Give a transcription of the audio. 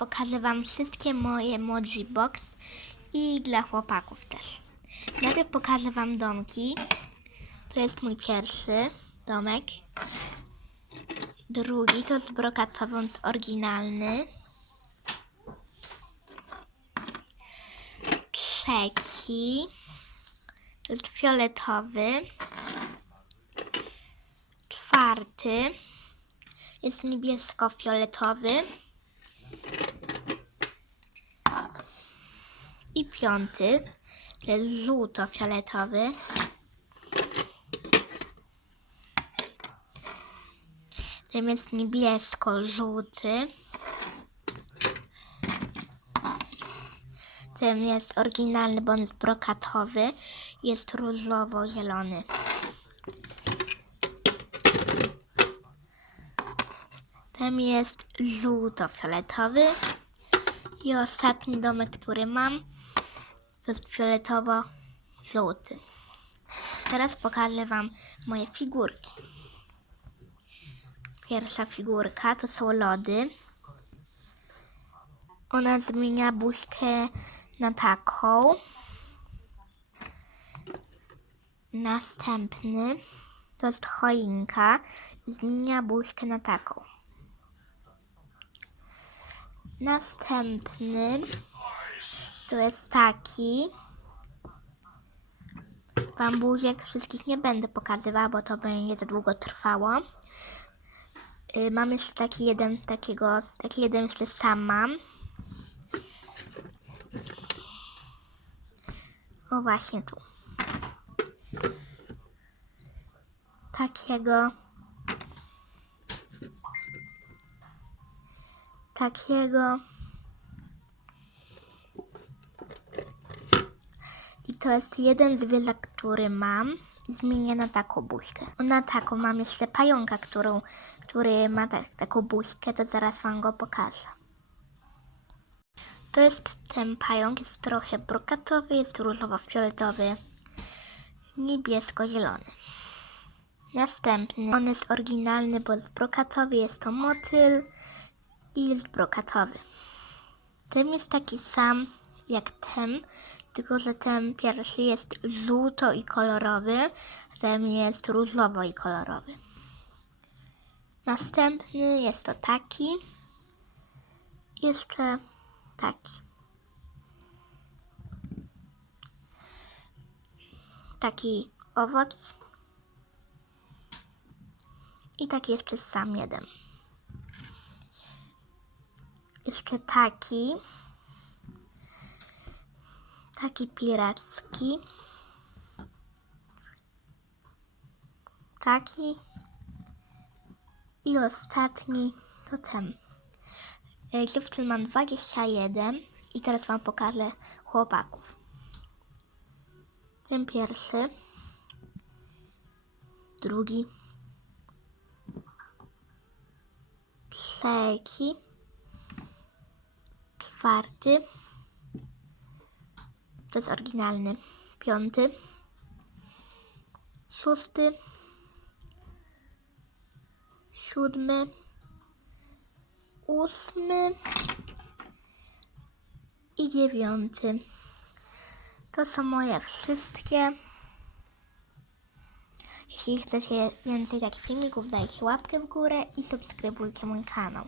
pokażę Wam wszystkie moje emoji box i dla chłopaków też. Najpierw pokażę Wam domki. To jest mój pierwszy domek. Drugi to jest brokatowiąc oryginalny. Trzeci to jest fioletowy. Czwarty jest niebiesko-fioletowy. Piąty jest żółto-fioletowy. Tym jest niebiesko-żółty. Tym jest oryginalny, bo on jest brokatowy. Jest różowo-zielony. Ten jest żółto-fioletowy. I ostatni domek, który mam, to jest fioletowo-żółty. Teraz pokażę Wam moje figurki. Pierwsza figurka to są lody. Ona zmienia buźkę na taką. Następny to jest choinka zmienia buźkę na taką. Następny to jest taki. Wam buziek wszystkich nie będę pokazywała, bo to będzie za długo trwało. Y, mam jeszcze taki jeden takiego, taki jeden jeszcze sam mam. O właśnie tu. Takiego. Takiego. To jest jeden zwierzak, który mam. Zmienię na taką buźkę. Na taką mam jeszcze pająka, którą, który ma tak, taką buźkę, to zaraz wam go pokażę. To jest ten pająk, jest trochę brokatowy, jest różowo-fioletowy, niebiesko-zielony. Następny, on jest oryginalny, bo jest brokatowy, jest to motyl i jest brokatowy. Ten jest taki sam jak ten, tylko że ten pierwszy jest żółto i kolorowy, ten jest różowo i kolorowy. Następny jest to taki. Jeszcze taki. Taki owoc. I taki jeszcze sam jeden. Jeszcze taki. Taki piracki. Taki. I ostatni to ten. E, Dziewczyn mam 21 i teraz wam pokażę chłopaków. Ten pierwszy. Drugi. Trzeci. Czwarty. To jest oryginalny. Piąty. Szósty. Siódmy. Ósmy. I dziewiąty. To są moje wszystkie. Jeśli chcecie więcej takich filmików, dajcie łapkę w górę i subskrybujcie mój kanał.